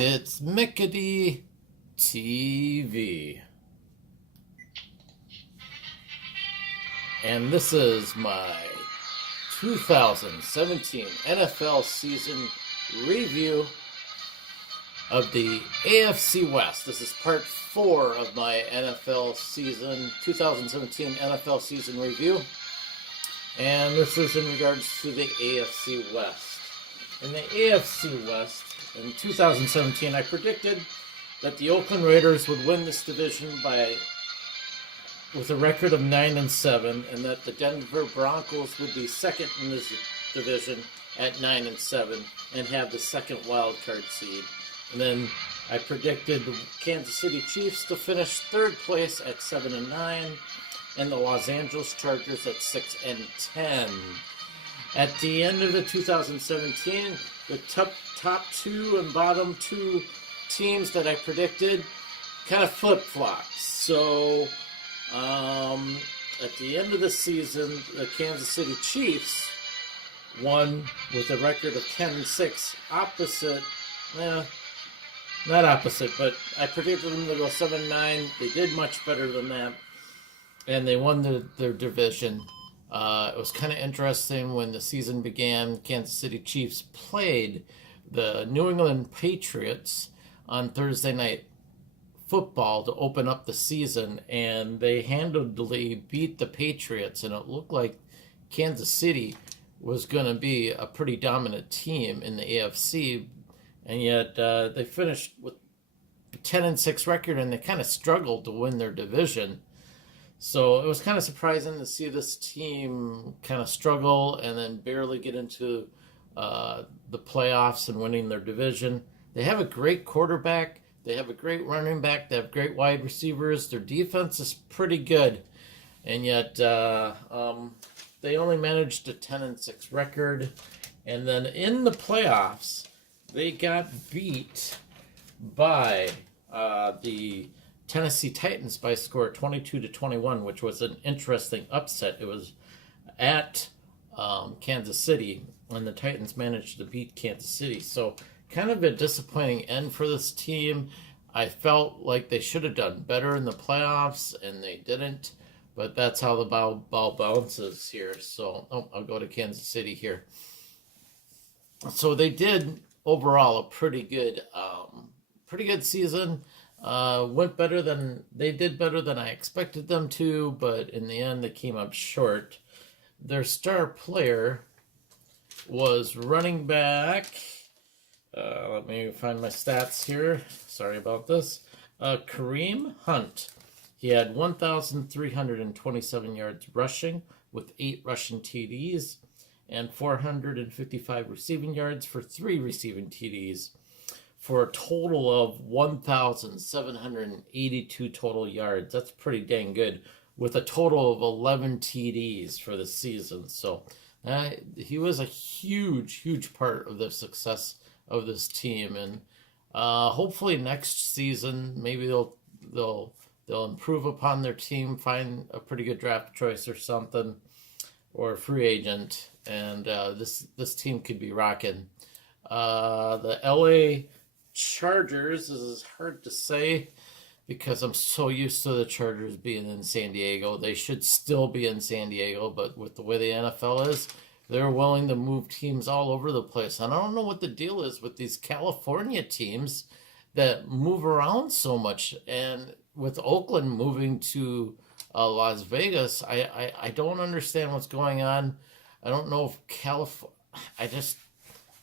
It's Mickety TV. And this is my 2017 NFL season review of the AFC West. This is part 4 of my 2017 NFL season review. And this is in regards to the AFC West. In the AFC West, in 2017, I predicted that the Oakland Raiders would win this division with a record of 9-7, and that the Denver Broncos would be second in this division at 9-7 and have the second wild card seed. And then I predicted the Kansas City Chiefs to finish third place at 7-9, and the Los Angeles Chargers at 6-10. At the end of the 2017, the top two and bottom two teams that I predicted kind of flip-flopped. So at the end of the season, the Kansas City Chiefs won with a record of 10-6, not opposite, but I predicted them to go 7-9. They did much better than that, and they won their division. It was kind of interesting when the season began. Kansas City Chiefs played the New England Patriots on Thursday Night Football to open up the season, and they handily beat the Patriots, and it looked like Kansas City was going to be a pretty dominant team in the AFC, and yet they finished with a 10-6 record, and they kind of struggled to win their division. So it was kind of surprising to see this team kind of struggle and then barely get into the playoffs and winning their division. They have a great quarterback. They have a great running back. They have great wide receivers. Their defense is pretty good. And yet they only managed a 10-6 record. And then in the playoffs, they got beat by the Tennessee Titans by a score of 22-21, which was an interesting upset. It was at Kansas City, and the Titans managed to beat Kansas City. So kind of a disappointing end for this team. I felt like they should have done better in the playoffs, and they didn't. But that's how the ball bounces here. So I'll go to Kansas City here. So they did overall a pretty good season. They did better than I expected them to, but in the end they came up short. Their star player was running back. Let me find my stats here. Sorry about this. Kareem Hunt. He had 1,327 yards rushing with 8 rushing TDs and 455 receiving yards for 3 receiving TDs, for a total of 1,782 total yards. That's pretty dang good, with a total of 11 TDs for the season. So he was a huge part of the success of this team, and hopefully next season maybe they'll improve upon their team, find a pretty good draft choice or something, or a free agent, and this team could be rocking. The LA Chargers, this is hard to say because I'm so used to the Chargers being in San Diego. They should still be in San Diego, but with the way the NFL is, they're willing to move teams all over the place. And I don't know what the deal is with these California teams that move around so much. And with Oakland moving to Las Vegas, I don't understand what's going on. I don't know if I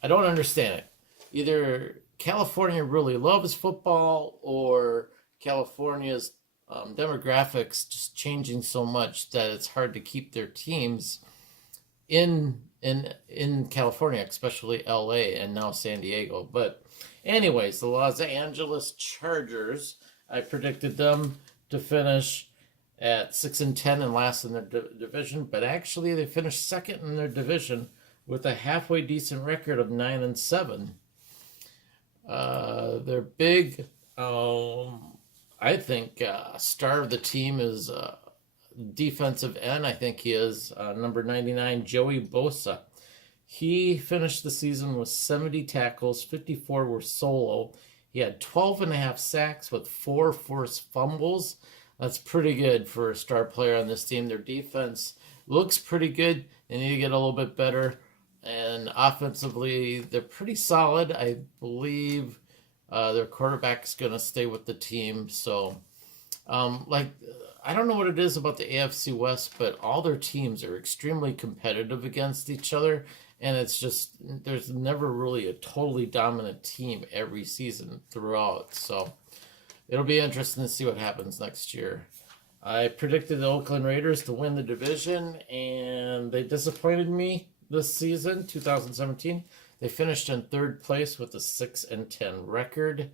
don't understand it. Either California really loves football, or California's demographics just changing so much that it's hard to keep their teams in California, especially LA and now San Diego. But anyways, the Los Angeles Chargers, I predicted them to finish at 6-10 and last in their division, but actually they finished second in their division with a halfway decent record of 9-7. Their big, I think, star of the team is defensive end. I think he is number 99, Joey Bosa. He finished the season with 70 tackles, 54 were solo. He had 12.5 sacks with 4 forced fumbles. That's pretty good for a star player on this team. Their defense looks pretty good. They need to get a little bit better. And offensively, they're pretty solid. I believe their quarterback is going to stay with the team. So, I don't know what it is about the AFC West, but all their teams are extremely competitive against each other. And it's just, there's never really a totally dominant team every season throughout. So, it'll be interesting to see what happens next year. I predicted the Oakland Raiders to win the division, and they disappointed me this season, 2017. They finished in third place with a 6-10 record.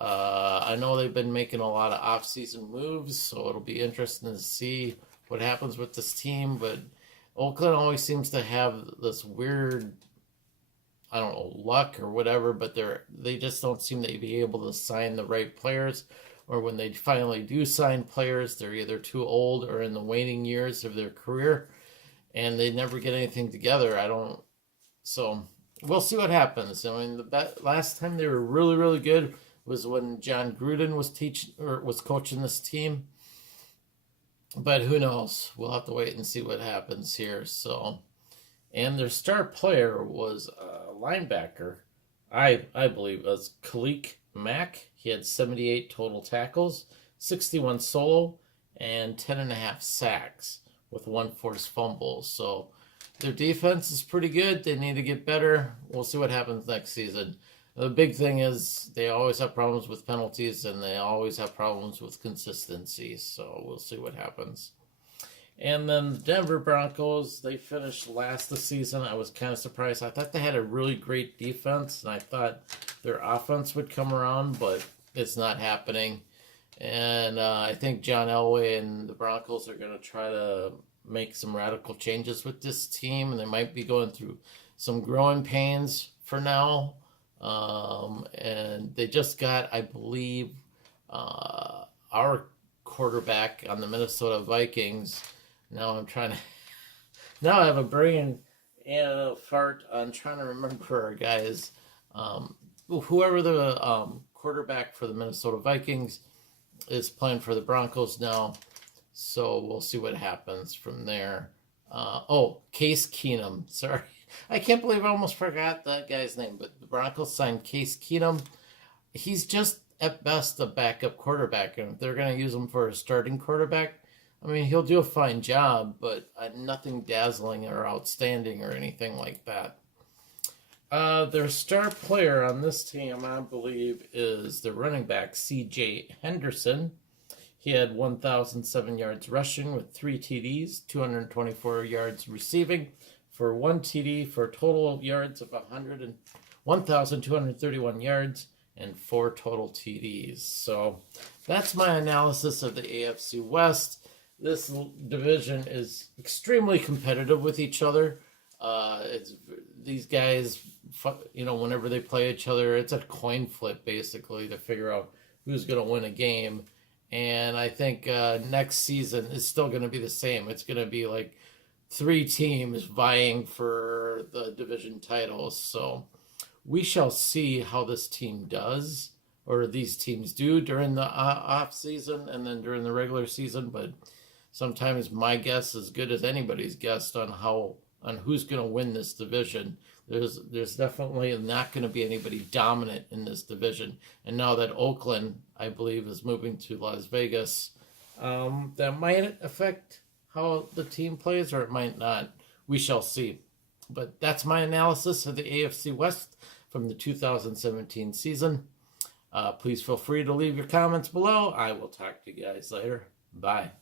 I know they've been making a lot of off-season moves, so it'll be interesting to see what happens with this team. But Oakland always seems to have this weird, I don't know, luck or whatever, but they just don't seem to be able to sign the right players. Or when they finally do sign players, they're either too old or in the waning years of their career, and they never get anything together. So we'll see what happens. I mean, the last time they were really, really good was when John Gruden was coaching this team. But who knows? We'll have to wait and see what happens here. So, and their star player was a linebacker, I believe, was Khalil Mack. He had 78 total tackles, 61 solo, and 10.5 sacks with 1 forced fumble. So their defense is pretty good. They need to get better. We'll see what happens next season. The big thing is they always have problems with penalties, and they always have problems with consistency. So we'll see what happens. And then the Denver Broncos, they finished last this season. I was kind of surprised. I thought they had a really great defense, and I thought their offense would come around, but it's not happening. And I think John Elway and the Broncos are going to try to make some radical changes with this team, and they might be going through some growing pains for now. And they just got, I believe, our quarterback on the Minnesota Vikings. Now I have a brain fart on trying to remember our guys. Whoever the quarterback for the Minnesota Vikings is playing for the Broncos now. So we'll see what happens from there. Case Keenum. Sorry. I can't believe I almost forgot that guy's name, but the Broncos signed Case Keenum. He's just, at best, a backup quarterback, and if they're going to use him for a starting quarterback, I mean, he'll do a fine job, but nothing dazzling or outstanding or anything like that. Their star player on this team, I believe, is the running back, C.J. Henderson. He had 1,007 yards rushing with 3 TDs, 224 yards receiving for 1 TD for a total of yards of 1,231 yards and 4 total TDs. So that's my analysis of the AFC West. This division is extremely competitive with each other. These guys, whenever they play each other, it's a coin flip basically to figure out who's going to win a game. And I think next season is still going to be the same. It's going to be like 3 teams vying for the division titles. So we shall see how this team does, or these teams do during the off season and then during the regular season. But sometimes my guess is as good as anybody's guess on who's going to win this division. There's definitely not going to be anybody dominant in this division. And now that Oakland, I believe, is moving to Las Vegas, that might affect how the team plays, or it might not. We shall see. But that's my analysis of the AFC West from the 2017 season. Please feel free to leave your comments below. I will talk to you guys later. Bye.